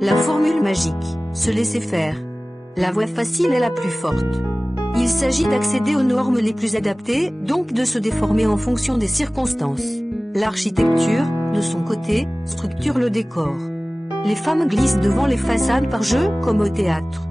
La formule magique, se laisser faire. La voie facile est la plus forte. Il s'agit d'accéder aux normes les plus adaptées, donc de se déformer en fonction des circonstances. L'architecture, de son côté, structure le décor. Les femmes glissent devant les façades par jeu, comme au théâtre.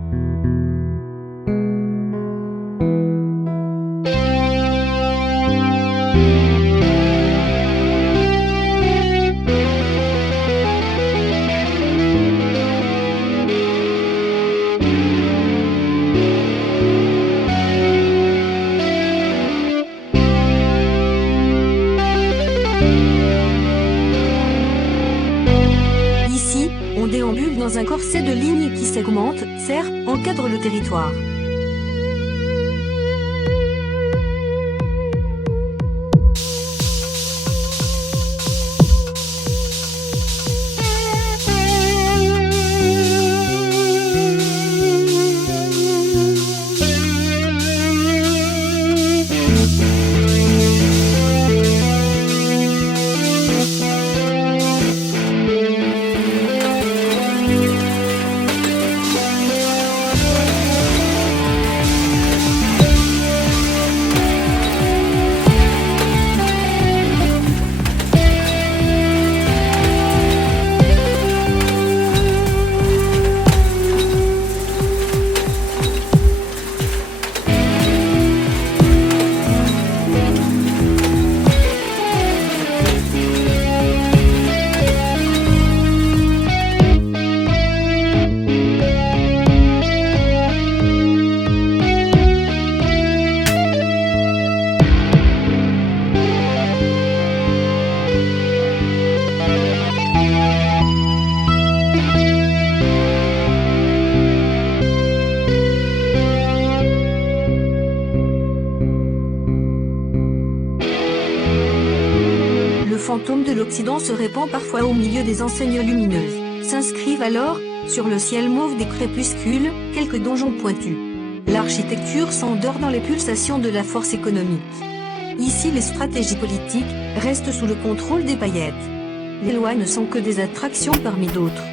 On déambule dans un corset de lignes qui segmente, serre, encadre le territoire. Le fantôme de l'Occident se répand parfois au milieu des enseignes lumineuses. S'inscrivent alors, sur le ciel mauve des crépuscules, quelques donjons pointus. L'architecture s'endort dans les pulsations de la force économique. Ici les stratégies politiques restent sous le contrôle des paillettes. Les lois ne sont que des attractions parmi d'autres.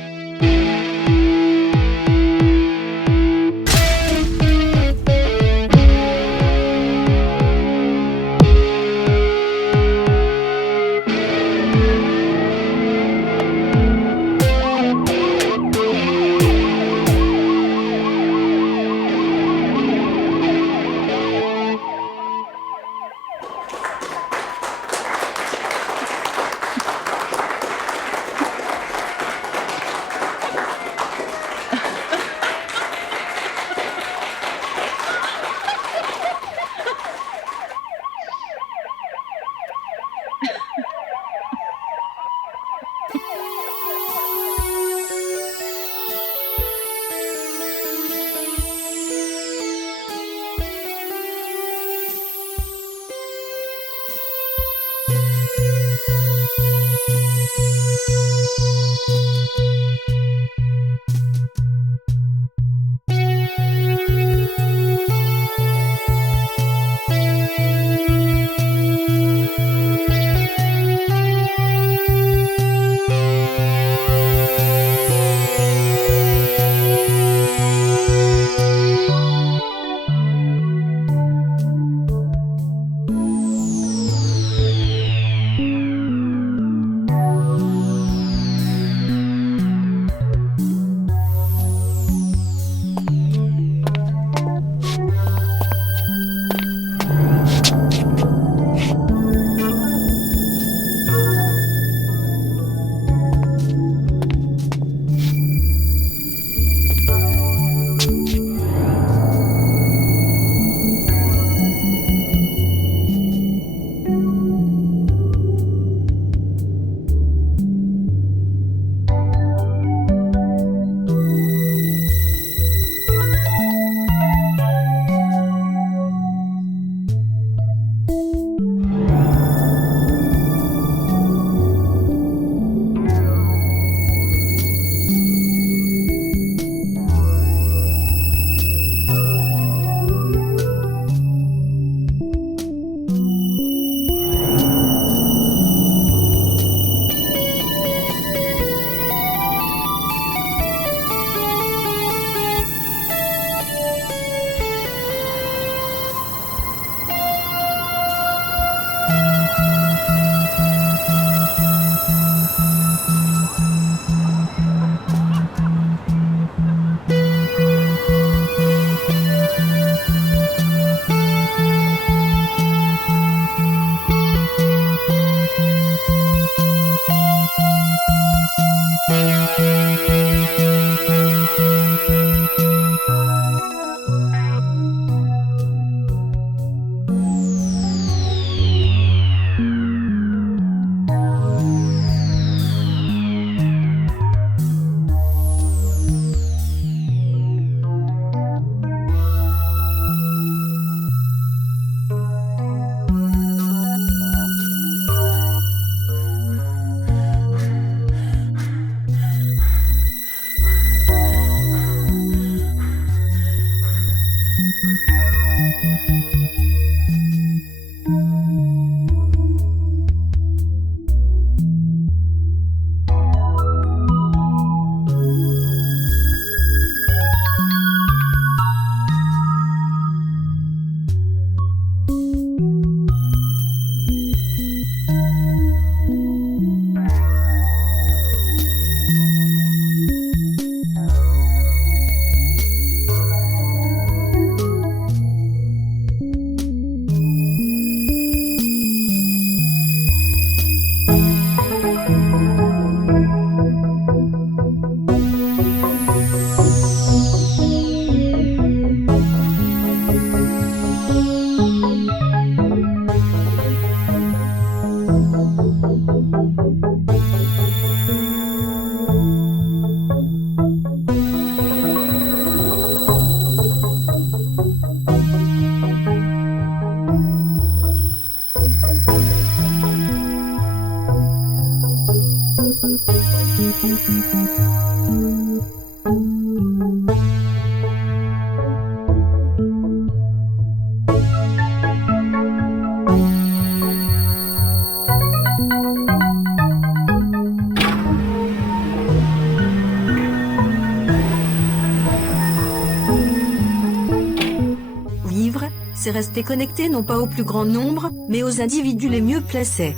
c'est rester connecté non pas au plus grand nombre, mais aux individus les mieux placés.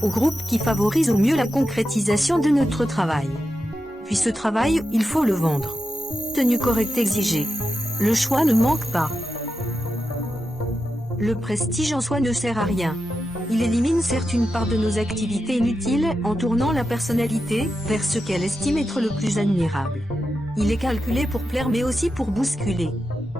Aux groupes qui favorisent au mieux la concrétisation de notre travail. Puis ce travail, il faut le vendre. Tenue correcte exigée. Le choix ne manque pas. Le prestige en soi ne sert à rien. Il élimine certes une part de nos activités inutiles en tournant la personnalité vers ce qu'elle estime être le plus admirable. Il est calculé pour plaire mais aussi pour bousculer.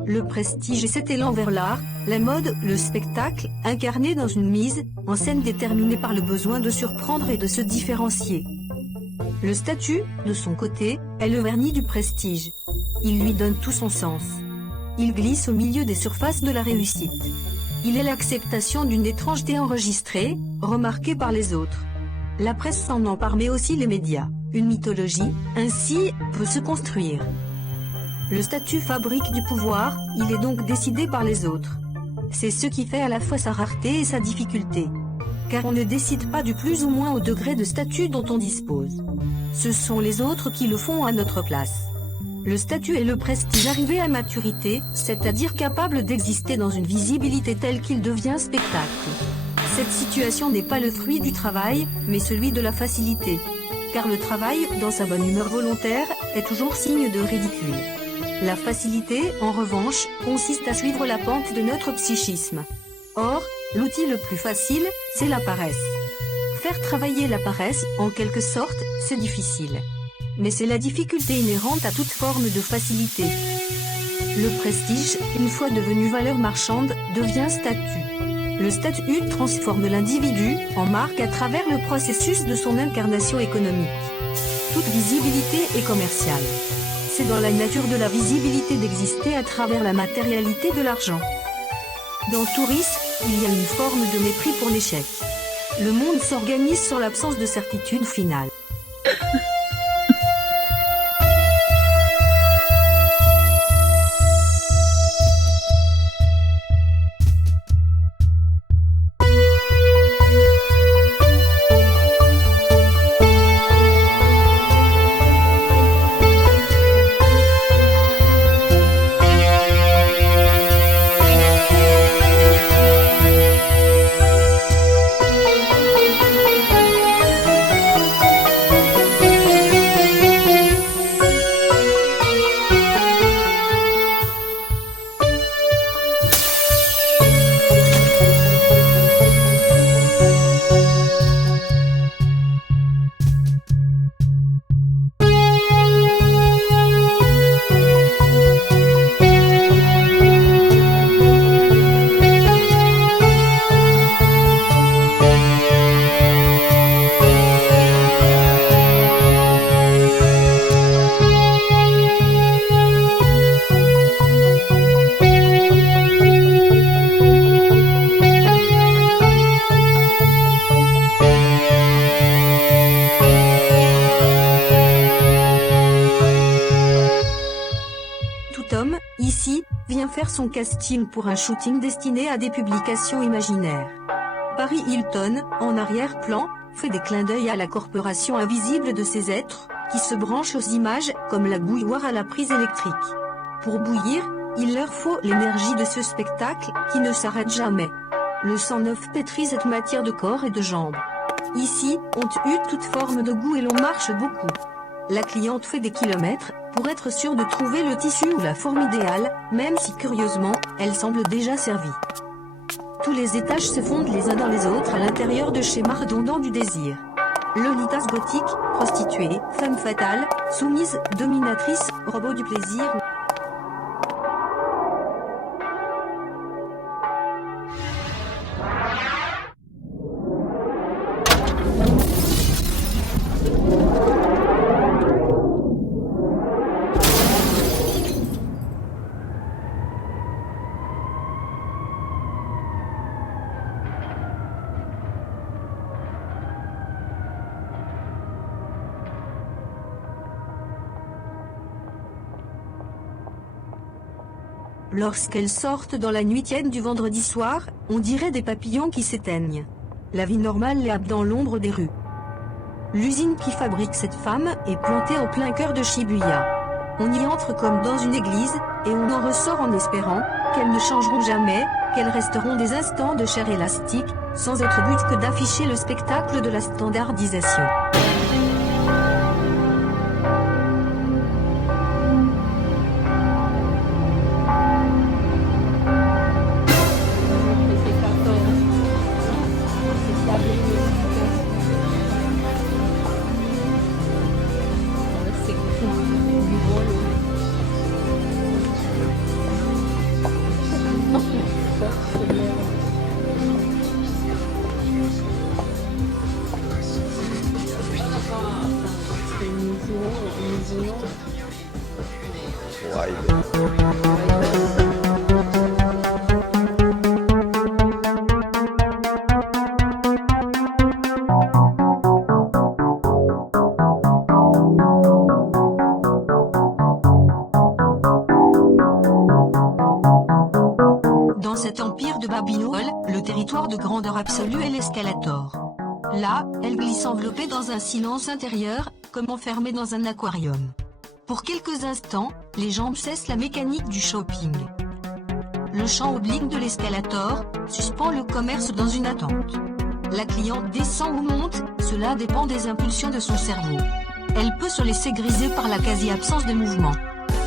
Le prestige est cet élan vers l'art, la mode, le spectacle, incarné dans une mise en scène déterminée par le besoin de surprendre et de se différencier. Le statut, de son côté, est le vernis du prestige. Il lui donne tout son sens. Il glisse au milieu des surfaces de la réussite. Il est l'acceptation d'une étrangeté enregistrée, remarquée par les autres. La presse s'en empare mais aussi les médias. Une mythologie, ainsi, peut se construire. Le statut fabrique du pouvoir, il est donc décidé par les autres. C'est ce qui fait à la fois sa rareté et sa difficulté. Car on ne décide pas du plus ou moins au degré de statut dont on dispose. Ce sont les autres qui le font à notre place. Le statut est le prestige arrivé à maturité, c'est-à-dire capable d'exister dans une visibilité telle qu'il devient spectacle. Cette situation n'est pas le fruit du travail, mais celui de la facilité. Car le travail, dans sa bonne humeur volontaire, est toujours signe de ridicule. La facilité, en revanche, consiste à suivre la pente de notre psychisme. Or, l'outil le plus facile, c'est la paresse. Faire travailler la paresse, en quelque sorte, c'est difficile. Mais c'est la difficulté inhérente à toute forme de facilité. Le prestige, une fois devenu valeur marchande, devient statut. Le statut transforme l'individu en marque à travers le processus de son incarnation économique. Toute visibilité est commerciale. C'est dans la nature de la visibilité d'exister à travers la matérialité de l'argent. Dans tout risque, il y a une forme de mépris pour l'échec. Le monde s'organise sur l'absence de certitude finale. Ici, vient faire son casting pour un shooting destiné à des publications imaginaires. Paris Hilton, en arrière-plan, fait des clins d'œil à la corporation invisible de ces êtres, qui se branchent aux images, comme la bouilloire à la prise électrique. Pour bouillir, il leur faut l'énergie de ce spectacle, qui ne s'arrête jamais. Le 109 pétrit cette matière de corps et de jambes. Ici, on eut toute forme de goût et l'on marche beaucoup. La cliente fait des kilomètres, pour être sûre de trouver le tissu ou la forme idéale, même si curieusement, elle semble déjà servie. Tous les étages se fondent les uns dans les autres à l'intérieur de schémas redondants du désir. Lolitas gothique, prostituée, femme fatale, soumise, dominatrice, robot du plaisir. Lorsqu'elles sortent dans la nuit tiède du vendredi soir, on dirait des papillons qui s'éteignent. La vie normale l'habite dans l'ombre des rues. L'usine qui fabrique cette femme est plantée en plein cœur de Shibuya. On y entre comme dans une église, et on en ressort en espérant qu'elles ne changeront jamais, qu'elles resteront des instants de chair élastique, sans autre but que d'afficher le spectacle de la standardisation. Dans cet empire de Babylone, le territoire de grandeur absolue est l'escalator. Là, elle glisse enveloppée dans un silence intérieur, comme enfermée dans un aquarium. Pour quelques instants, les jambes cessent la mécanique du shopping. Le champ oblique de l'escalator suspend le commerce dans une attente. La cliente descend ou monte, cela dépend des impulsions de son cerveau. Elle peut se laisser griser par la quasi-absence de mouvement.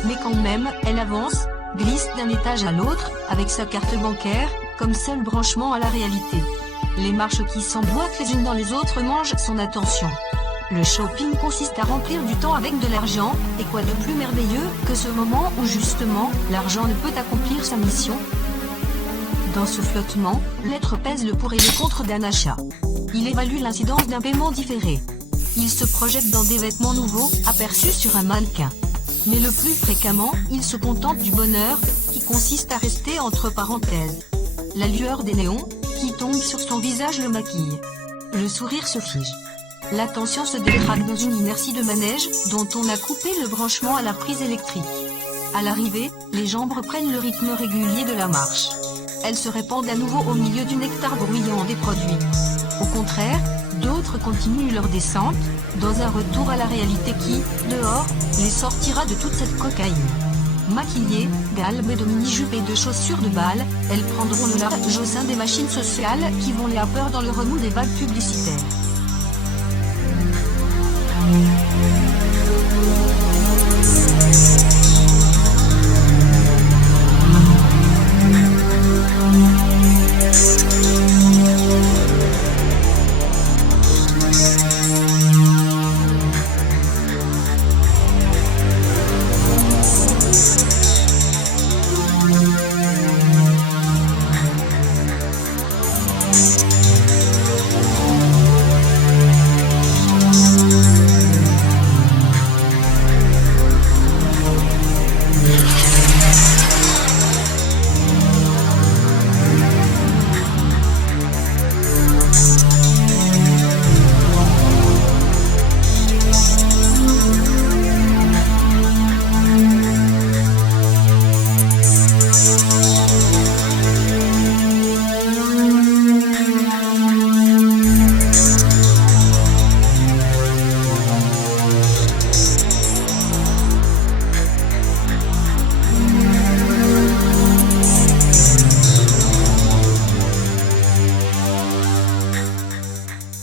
Mais quand même, elle avance, glisse d'un étage à l'autre, avec sa carte bancaire, comme seul branchement à la réalité. Les marches qui s'emboîtent les unes dans les autres mangent son attention. Le shopping consiste à remplir du temps avec de l'argent, et quoi de plus merveilleux que ce moment où justement, l'argent ne peut accomplir sa mission? Dans ce flottement, l'être pèse le pour et le contre d'un achat. Il évalue l'incidence d'un paiement différé. Il se projette dans des vêtements nouveaux, aperçus sur un mannequin. Mais le plus fréquemment, il se contente du bonheur, qui consiste à rester entre parenthèses. La lueur des néons, qui tombe sur son visage le maquille. Le sourire se fige. L'attention se détraque dans une inertie de manège, dont on a coupé le branchement à la prise électrique. À l'arrivée, les jambes reprennent le rythme régulier de la marche. Elles se répandent à nouveau au milieu du nectar bruyant des produits. Au contraire, d'autres continuent leur descente, dans un retour à la réalité qui, dehors, les sortira de toute cette cocaïne. Maquillées, galbes de mini-jupes et de chaussures de bal, elles prendront le large au sein des machines sociales qui vont les avoir dans le remous des vagues publicitaires.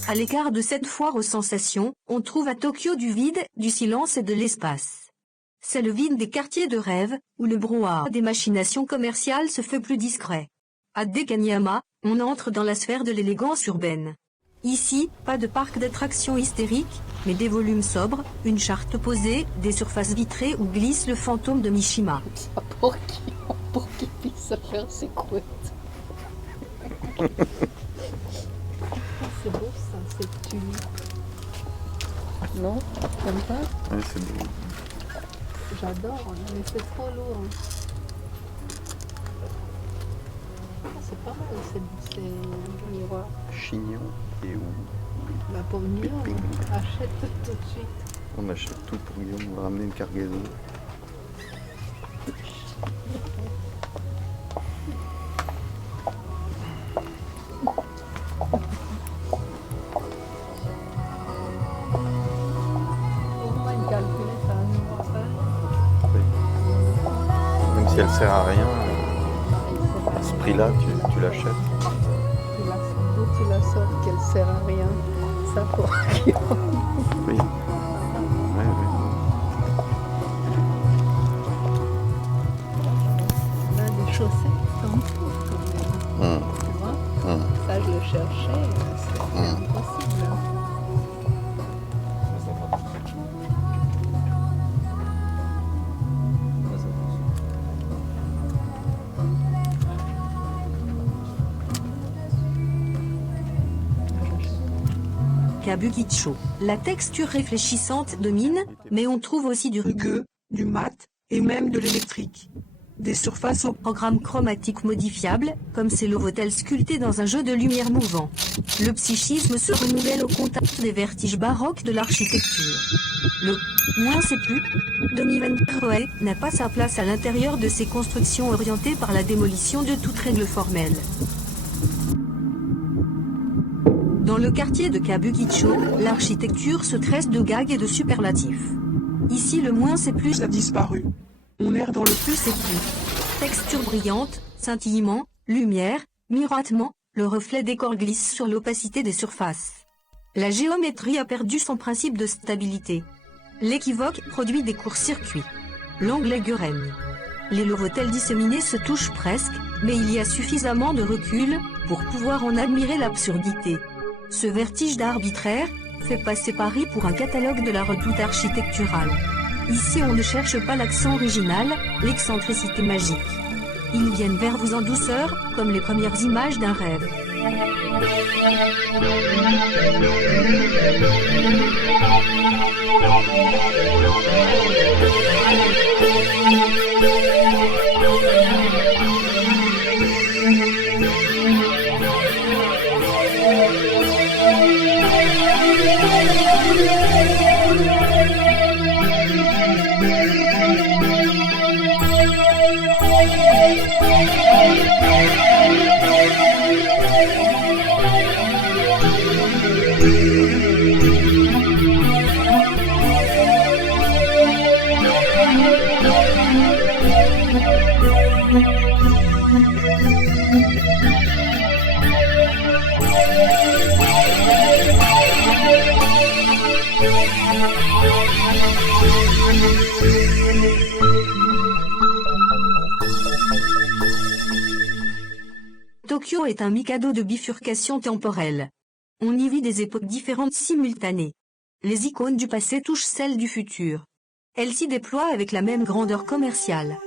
À l'écart de cette foire aux sensations, on trouve à Tokyo du vide, du silence et de l'espace. C'est le vide des quartiers de rêve, où le brouhaha des machinations commerciales se fait plus discret. À Dekanyama, on entre dans la sphère de l'élégance urbaine. Ici, pas de parc d'attractions hystériques, mais des volumes sobres, une charte posée, des surfaces vitrées où glisse le fantôme de Mishima. Pour qu'il puisse faire ses couettes. C'est beau ça, cette tuile. Non, t'aimes pas? Oui, c'est beau. J'adore, mais c'est trop lourd. C'est pas mal, c'est miroir. Chignon et où? Bah pour Guillaume, achète tout de suite. On achète tout pour Guillaume, on va ramener une cargaison. Si elle sert à rien, elle se prix-là, tu l'achètes. Tu la sors qu'elle sert à rien. Ça pour rien. Oui. Ouais, ouais. On a des chaussettes en tout, quand même. Tu vois? Ça, je le cherchais, c'est impossible. Kabukicho. La texture réfléchissante domine, mais on trouve aussi du rugueux, du mat, et même de l'électrique. Des surfaces au programme chromatique modifiable, comme ces lovotels sculptés dans un jeu de lumière mouvant. Le psychisme se renouvelle au contact des vertiges baroques de l'architecture. Le moins c'est plus de Nivenroe n'a pas sa place à l'intérieur de ces constructions orientées par la démolition de toute règle formelle. Dans le quartier de Kabukicho, l'architecture se tresse de gags et de superlatifs. Ici le moins c'est plus a disparu. On erre dans le plus c'est plus. Texture brillante, scintillement, lumière, miroitement, le reflet des corps glisse sur l'opacité des surfaces. La géométrie a perdu son principe de stabilité. L'équivoque produit des courts-circuits. L'angle aigu règne. Les lovotels disséminés se touchent presque, mais il y a suffisamment de recul pour pouvoir en admirer l'absurdité. Ce vertige d'arbitraire fait passer Paris pour un catalogue de la redoute architecturale. Ici on ne cherche pas l'accent original, l'excentricité magique. Ils viennent vers vous en douceur, comme les premières images d'un rêve. Tokyo est un mikado de bifurcation temporelle. On y vit des époques différentes simultanées. Les icônes du passé touchent celles du futur. Elles s'y déploient avec la même grandeur commerciale.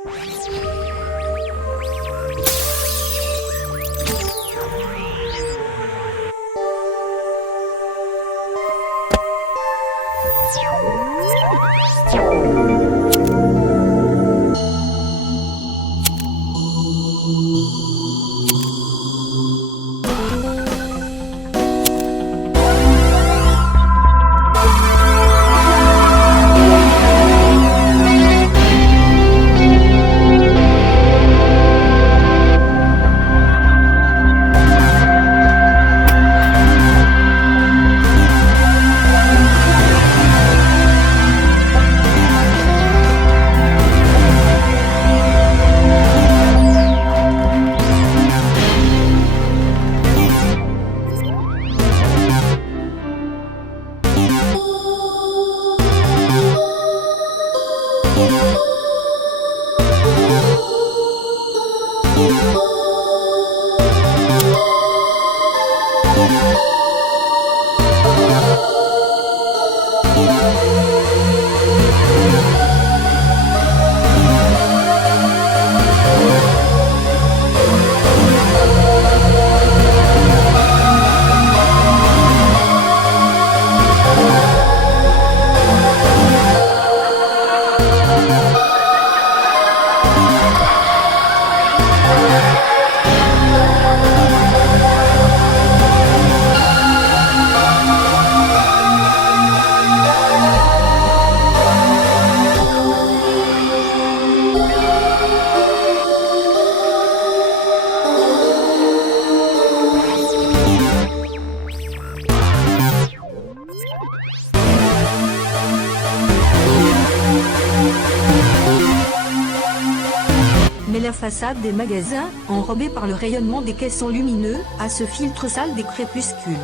Mais la façade des magasins, enrobée par le rayonnement des caissons lumineux, a ce filtre sale des crépuscules.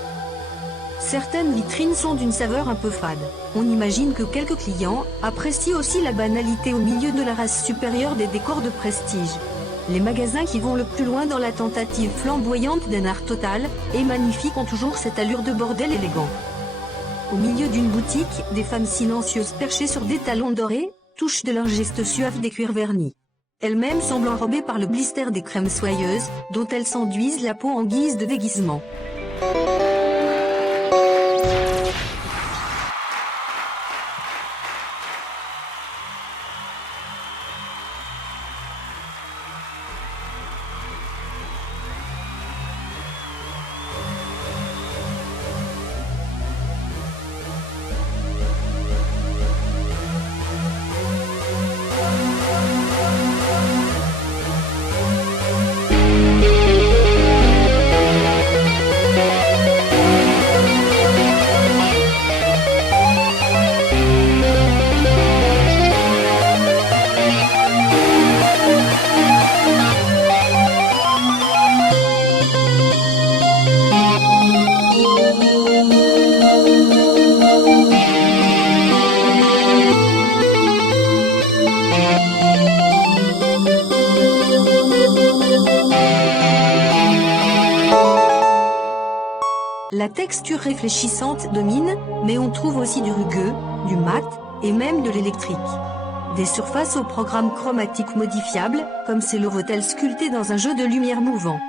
Certaines vitrines sont d'une saveur un peu fade. On imagine que quelques clients apprécient aussi la banalité au milieu de la race supérieure des décors de prestige. Les magasins qui vont le plus loin dans la tentative flamboyante d'un art total et magnifique ont toujours cette allure de bordel élégant. Au milieu d'une boutique, des femmes silencieuses perchées sur des talons dorés, touchent de leur geste suave des cuirs vernis. Elles-mêmes semblent enrobées par le blister des crèmes soyeuses, dont elles s'enduisent la peau en guise de déguisement. La texture réfléchissante domine, mais on trouve aussi du rugueux, du mat, et même de l'électrique. Des surfaces au programme chromatique modifiable, comme ces lorotelles sculptées dans un jeu de lumière mouvant.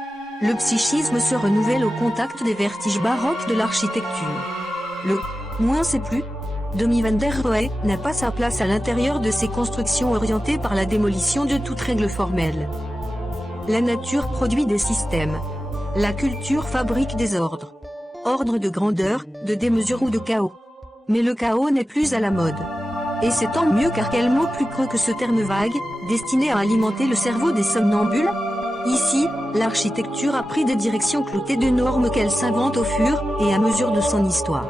Le psychisme se renouvelle au contact des vertiges baroques de l'architecture. Le « moins c'est plus » Dommy van der Rohe n'a pas sa place à l'intérieur de ces constructions orientées par la démolition de toute règle formelle. La nature produit des systèmes. La culture fabrique des ordres. Ordre de grandeur, de démesure ou de chaos. Mais le chaos n'est plus à la mode. Et c'est tant mieux, car quel mot plus creux que ce terme vague, destiné à alimenter le cerveau des somnambules? Ici, l'architecture a pris des directions cloutées de normes qu'elle s'invente au fur et à mesure de son histoire.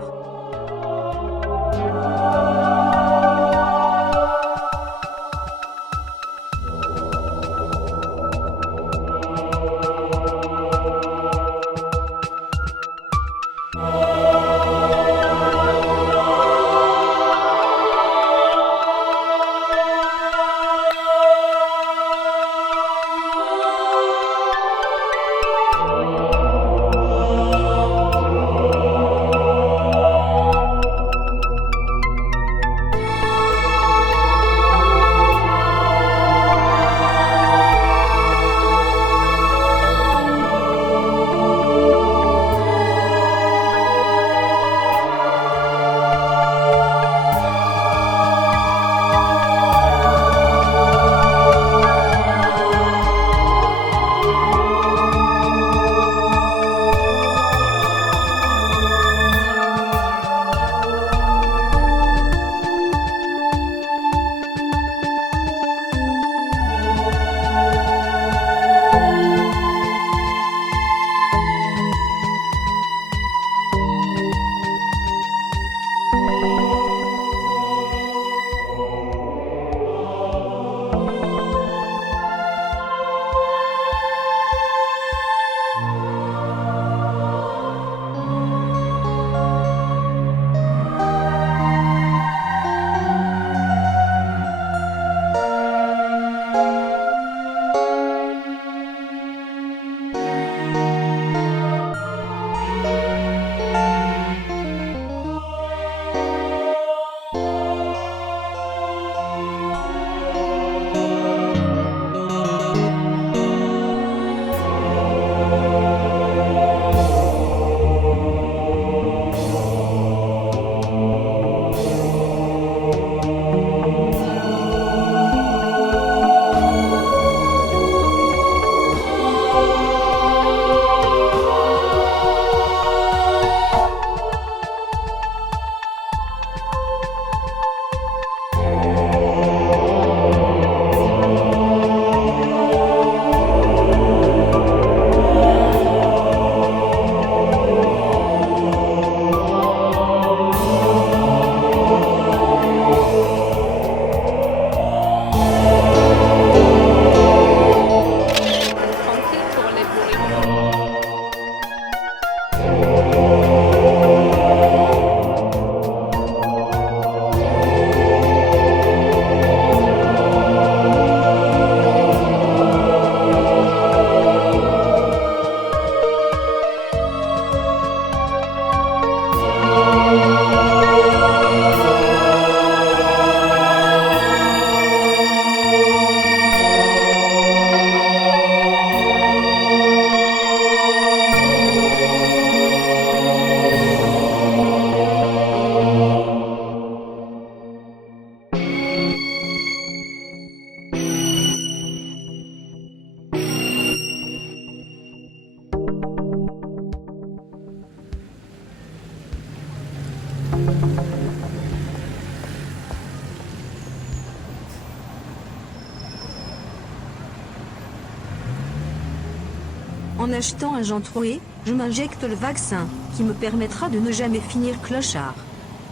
En achetant un Gentroé, je m'injecte le vaccin, qui me permettra de ne jamais finir clochard.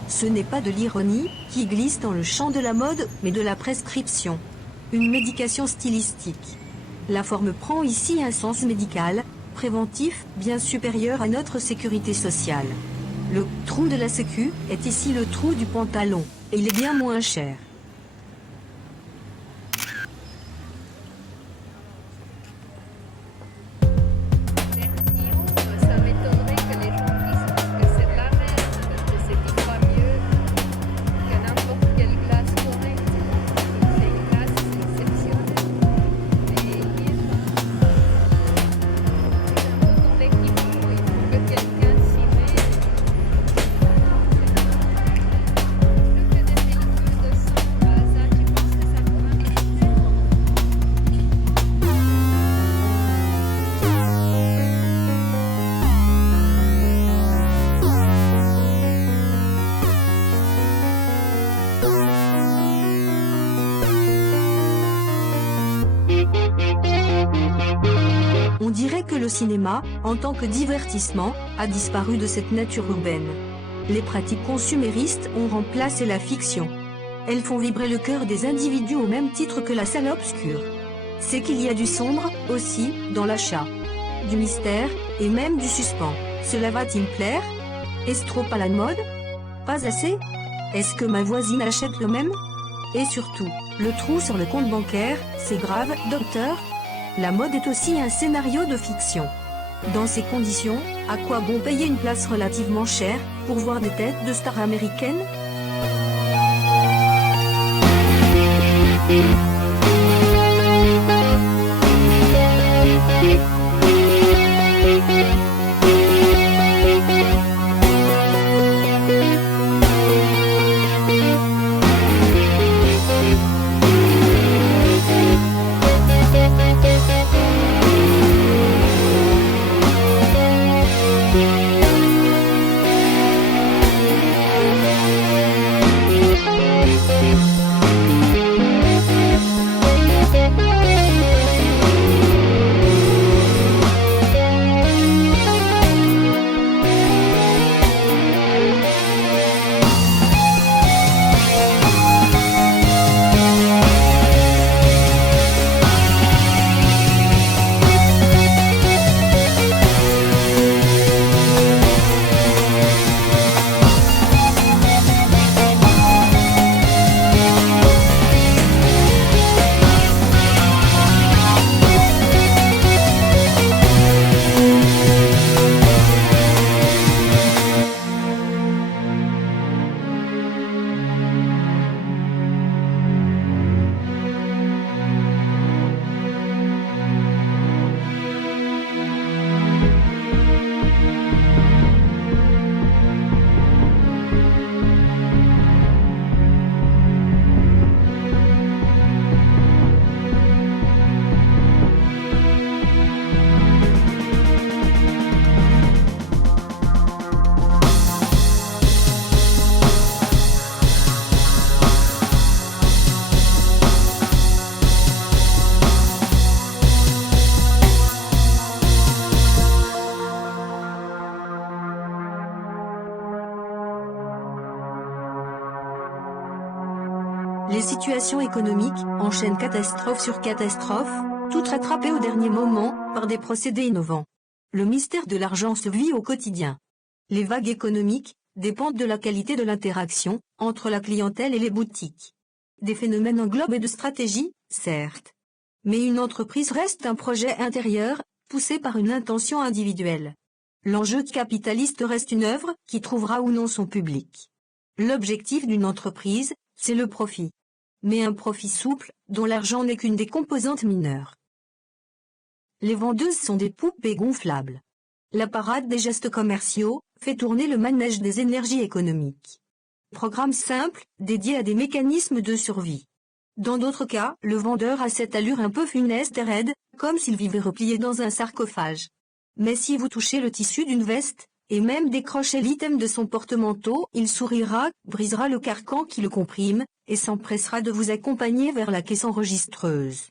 Ce n'est pas de l'ironie, qui glisse dans le champ de la mode, mais de la prescription. Une médication stylistique. La forme prend ici un sens médical, préventif, bien supérieur à notre sécurité sociale. Le « trou de la sécu » est ici le trou du pantalon, et il est bien moins cher. Ça m'étonnerait que les gens disent que c'est de la merde, que c'est 10 fois mieux que n'importe quelle glace correcte. C'est une glace exceptionnelle. Mais dire, c'est un peu comme l'équipement, il faut que quelqu'un s'y mette. Plus que des pellicules de sang, ça, tu penses que ça pourra marcher? On dirait que le cinéma, en tant que divertissement, a disparu de cette nature urbaine. Les pratiques consuméristes ont remplacé la fiction. Elles font vibrer le cœur des individus au même titre que la salle obscure. C'est qu'il y a du sombre, aussi, dans l'achat. Du mystère, et même du suspens. Cela va-t-il plaire? Est-ce trop à la mode? Pas assez? Est-ce que ma voisine achète le même? Et surtout, le trou sur le compte bancaire, c'est grave, docteur? La mode est aussi un scénario de fiction. Dans ces conditions, à quoi bon payer une place relativement chère pour voir des têtes de stars américaines? Les situations économiques enchaînent catastrophe sur catastrophe, toutes rattrapées au dernier moment par des procédés innovants. Le mystère de l'argent se vit au quotidien. Les vagues économiques dépendent de la qualité de l'interaction entre la clientèle et les boutiques. Des phénomènes englobés de stratégies, certes. Mais une entreprise reste un projet intérieur, poussé par une intention individuelle. L'enjeu capitaliste reste une œuvre qui trouvera ou non son public. L'objectif d'une entreprise, c'est le profit. Mais un profit souple, dont l'argent n'est qu'une des composantes mineures. Les vendeuses sont des poupées gonflables. La parade des gestes commerciaux fait tourner le manège des énergies économiques. Programme simple, dédié à des mécanismes de survie. Dans d'autres cas, le vendeur a cette allure un peu funeste et raide, comme s'il vivait replié dans un sarcophage. Mais si vous touchez le tissu d'une veste, et même décrochez l'item de son porte-manteau, il sourira, brisera le carcan qui le comprime, et s'empressera de vous accompagner vers la caisse enregistreuse.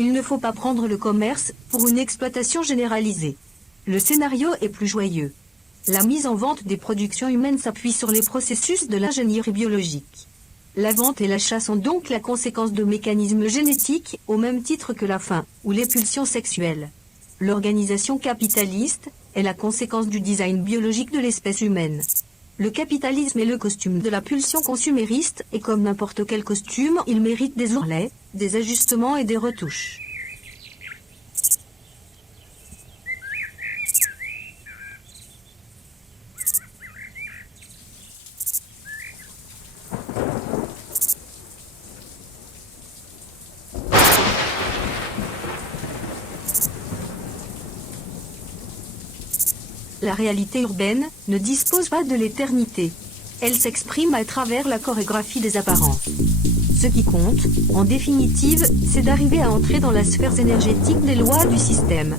Il ne faut pas prendre le commerce pour une exploitation généralisée. Le scénario est plus joyeux. La mise en vente des productions humaines s'appuie sur les processus de l'ingénierie biologique. La vente et l'achat sont donc la conséquence de mécanismes génétiques, au même titre que la faim ou les pulsions sexuelles. L'organisation capitaliste est la conséquence du design biologique de l'espèce humaine. Le capitalisme est le costume de la pulsion consumériste, et comme n'importe quel costume, il mérite des ourlets, des ajustements et des retouches. La réalité urbaine ne dispose pas de l'éternité. Elle s'exprime à travers la chorégraphie des apparences. Ce qui compte, en définitive, c'est d'arriver à entrer dans la sphère énergétique des lois du système.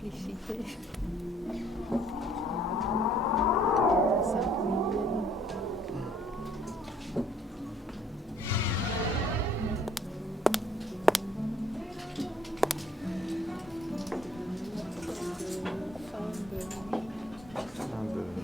simplicité. Simplement. Fin de...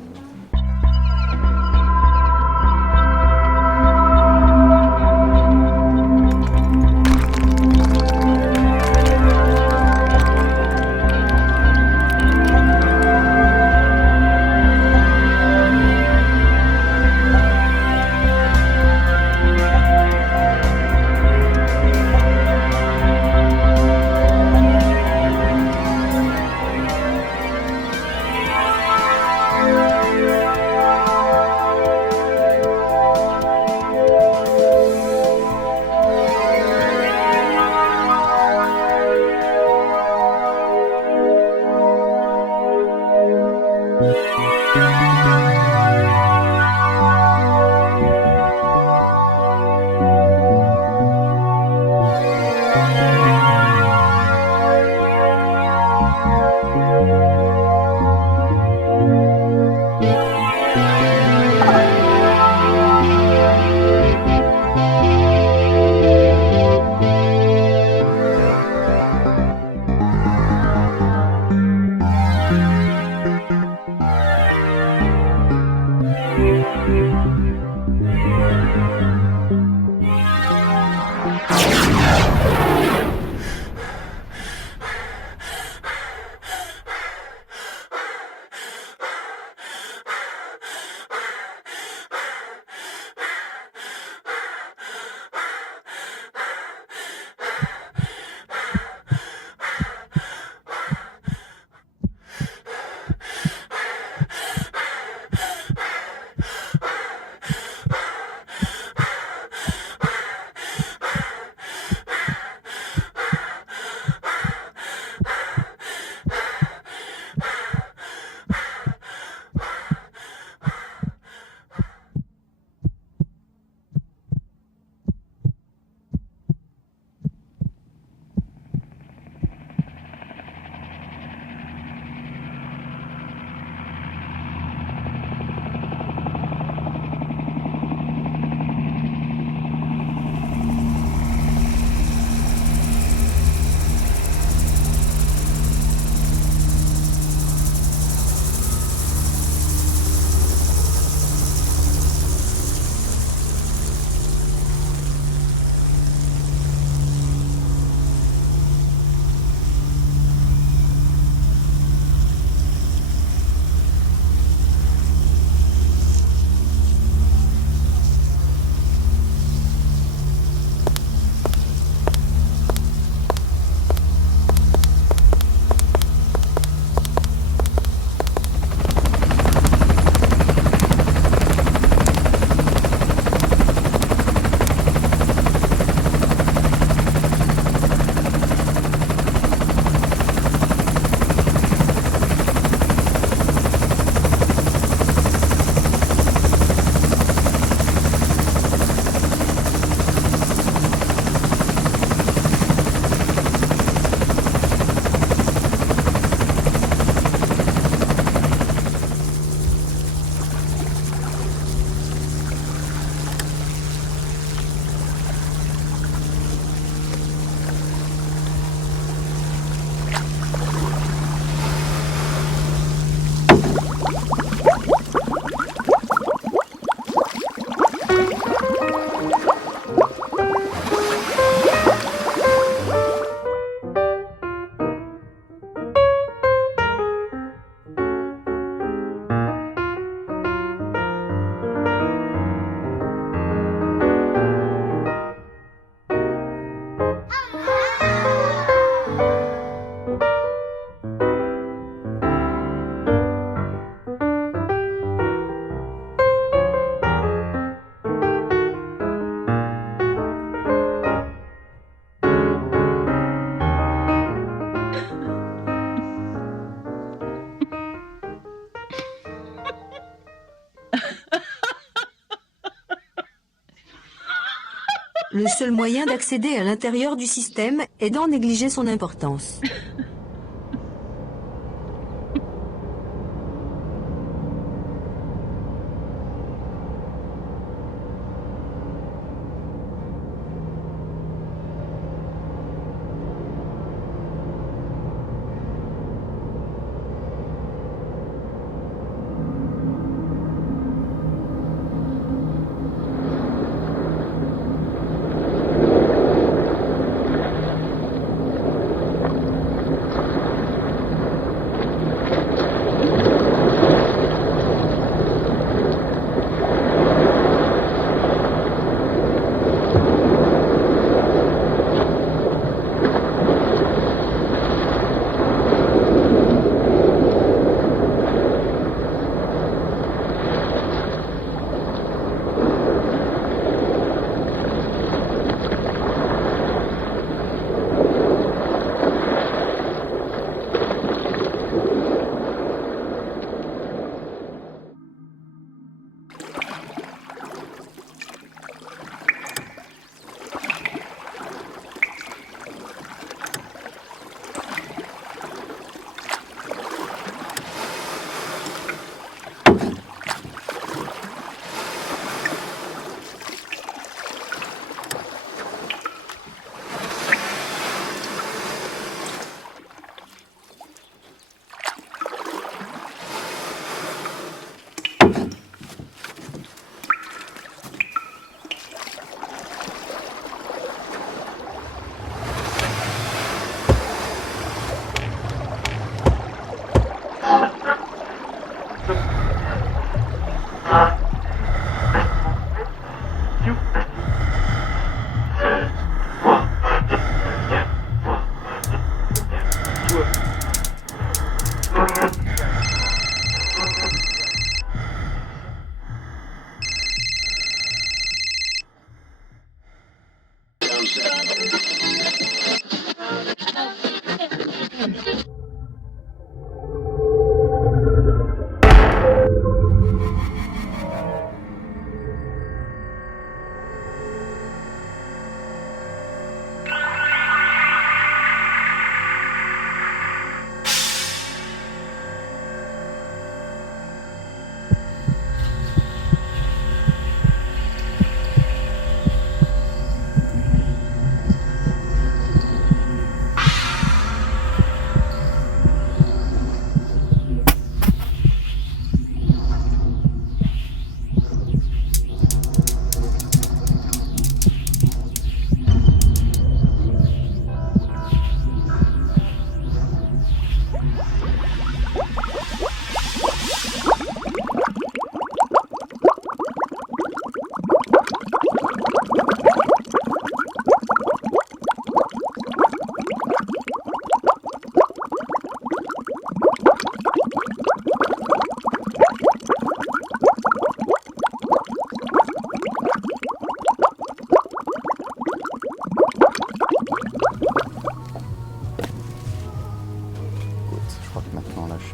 Le seul moyen d'accéder à l'intérieur du système est d'en négliger son importance.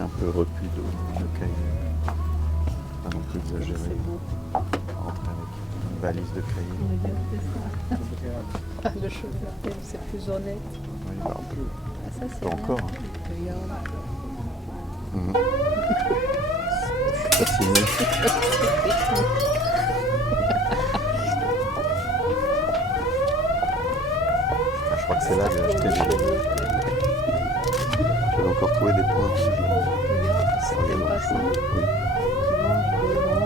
un peu repu de cahiers. Pas non plus exagéré. C'est beau. Rentrer avec une valise de cahiers. Regardez ça. Le chocolat, c'est plus honnête. Oui, bah, un peu. Ah, ça, c'est Pas bien. encore. Hein. Regarde. Mhm. Fasciné. Ah, je crois que c'est là que j'ai acheté des... J'avais encore trouvé des points rouges. Là. Regarde, c'est Regarde, quel passant oui. qui mange de l'eau.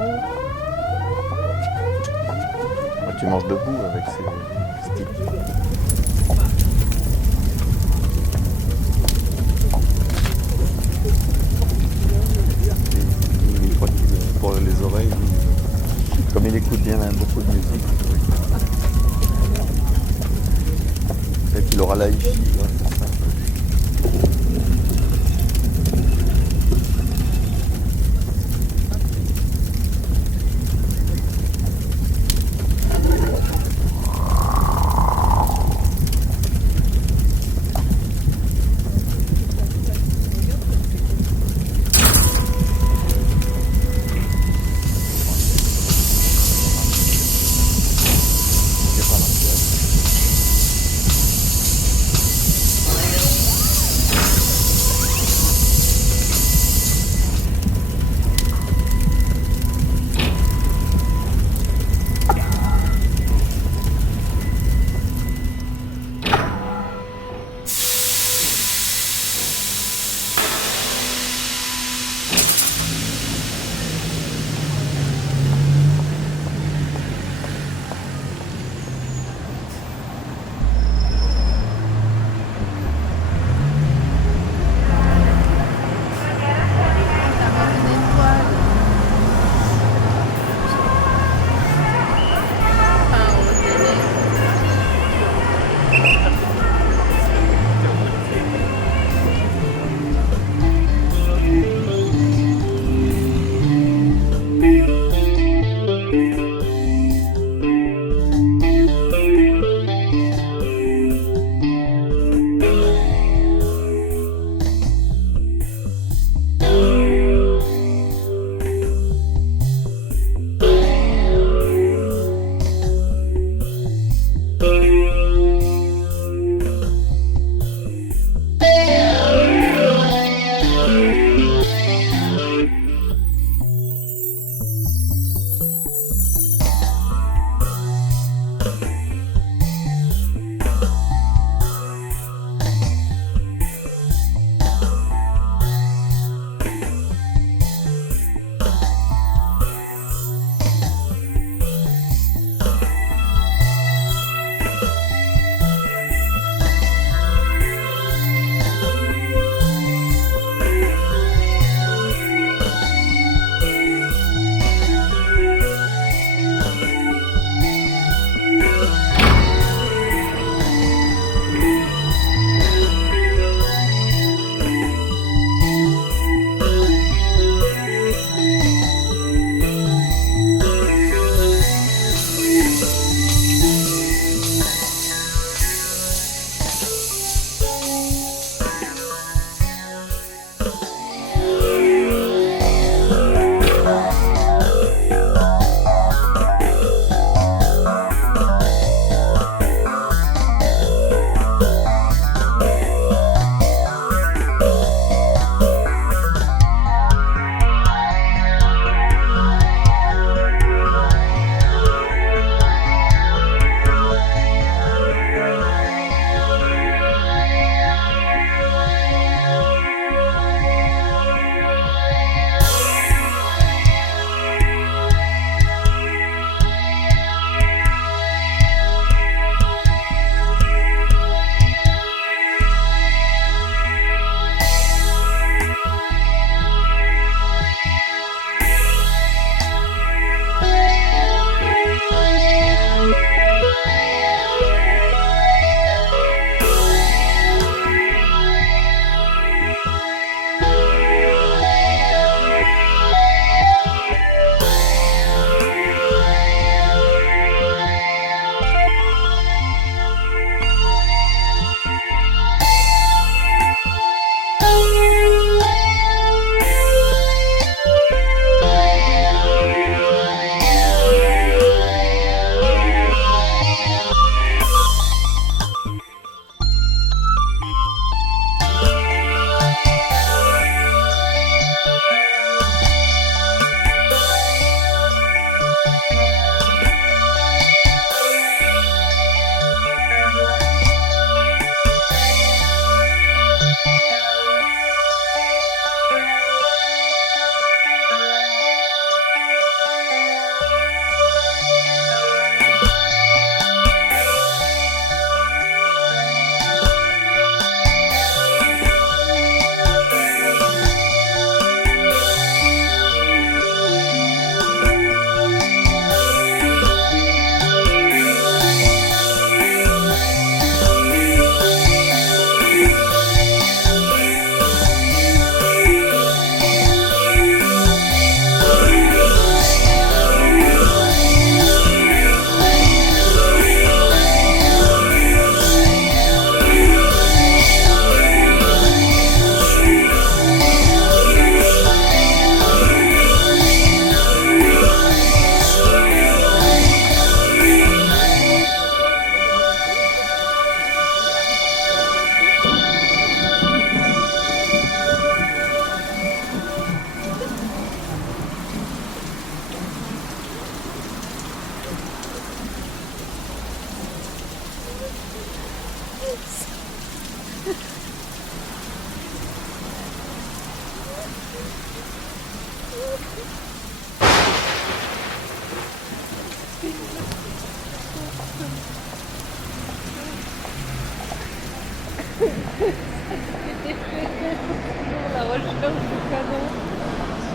Ouais, tu manges debout avec ces sticks. Il croit qu'il pour les oreilles, comme il écoute bien beaucoup de musique, peut-être qu'il aura la hi-fi. Là.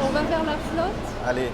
On va vers la flotte. Allez.